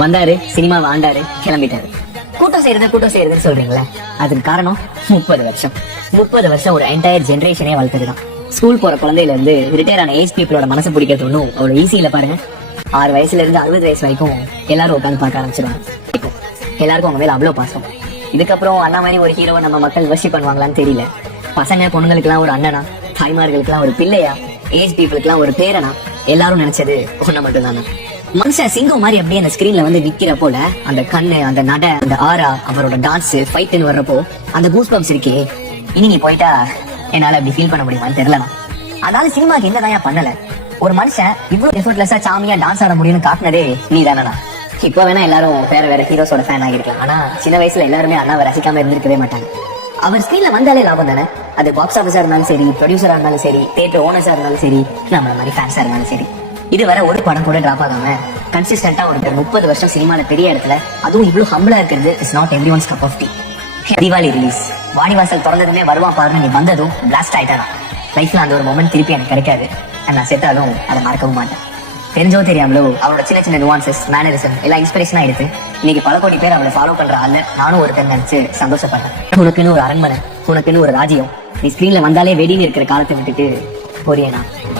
வந்தாரு, சினிமா ஆண்டாரு, கிளம்பிட்டாரு. கூட்டம் செய்யறதுன்னு சொல்றீங்களா? அதுக்கு காரணம் 30 வருஷம் ஒரு என்டையர் ஜெனரேஷனே வளர்த்ததுதான். ஸ்கூல் போற குழந்தையில இருந்து ரிட்டையர் ஆன ஏஜ் பீப்புளோட மனசு பிடிக்கிறது ஒன்றும் அவ்வளவு ஈஸி இல்ல பாருங்க. 6 வயசுல இருந்து 60 வயசு வரைக்கும் எல்லாரும் உட்காந்து பார்க்க ஆரம்பிச்சிருவாங்க. எல்லாருக்கும் அவங்க மேல அவ்வளவு பாசம். இதுக்கப்புறம் அண்ணா மாதிரி ஒரு ஹீரோவை நம்ம மக்கள் வர்ஷிப் பண்ணுவாங்களான்னு தெரியல. பசங்க பொண்ணுங்களுக்கு எல்லாம் ஒரு அண்ணனா, தாய்மார்களுக்கு எல்லாம் ஒரு பிள்ளையா, ஏஜ் பீப்புளுக்கு எல்லாம் ஒரு பேரனா, எல்லாரும் நினைச்சது ஒண்ணு மட்டும் தானே. மனுஷன் சிங்கம் மாதிரி அப்படியே அந்த ஸ்கிரீன்ல வந்து நிக்கிற போல அந்த கண்ணு, அந்த நட, அந்த ஆரா, அவரோட டான்ஸ், ஃபைட்னு வர்றப்போ அந்த கூஸ் பம்ப்ஸ் இருக்கே, இனி நீ போயிட்டா என்னால அப்படி ஃபீல் பண்ண முடியுமான்னு தெரியலனா. அதனால சினிமாக்கு என்னதான் பண்ணல, ஒரு மனுஷன் இவ்வளவு எஃபர்ட்லெஸ்ஸா சாமியா டான்ஸ் ஆட முடியும்னு காட்டினதே நீ தானே. இப்ப வேணா எல்லாரும் வேற ஹீரோஸோட ஃபேன் ஆகிருக்கலாம். ஆனா சின்ன வயசுல எல்லாருமே அண்ணாவை ரசிக்காம இருந்திருக்கவே மாட்டாங்க. அவர் ஸ்கிரீன்ல வந்தாலே லாபம் தானே. அது பாக்ஸ் ஆபீஸா இருந்தாலும் சரி, ப்ரொடியூசரா இருந்தாலும் சரி, தியேட்டர் ஓனர்ஸா இருந்தாலும் சரி, நம்மள மாதிரி ஃபேன்ஸா இருந்தாலும் சரி. இது வர ஒரு படம் கூட டிராப் ஆகாம கன்சிஸ்டன்டா ஒரு 30 வருஷம் சினிமால பெரிய இடத்துல, அதுவும் இவ்வளவு ஹம்பிளா இருக்கிறது is not everyone's cup of tea. Deepavali release, Vaadivaasal திறந்ததுமே வருவான் பாருன்னு நீ வந்ததும் பிளாஸ்ட் ஆயிட்டானா. லைஃப்ல அந்த ஒரு மொமெண்ட் திருப்பி எனக்கு கிடைக்காது. நான் செத்தாலும் அதை மறக்கவும் மாட்டேன். தெரிஞ்சோ தெரியாமலோ அவரோட சின்ன சின்ன நுவான்சஸ், மேனரிசம் எல்லாம் இன்ஸ்பிரேஷனா எடுத்து இன்னைக்கு பல கோடி பேர் அவளை ஃபாலோ பண்ற ஆள நானும் ஒரு பேர் நினைச்சு சந்தோஷப்பட்டேன். உனக்குன்னு ஒரு அரண்மனை, உனக்குன்னு ஒரு ராஜ்யம், நீ ஸ்கிரீன்ல வந்தாலே வெடின்னு இருக்கிற காலத்தை விட்டுட்டு போறியனா.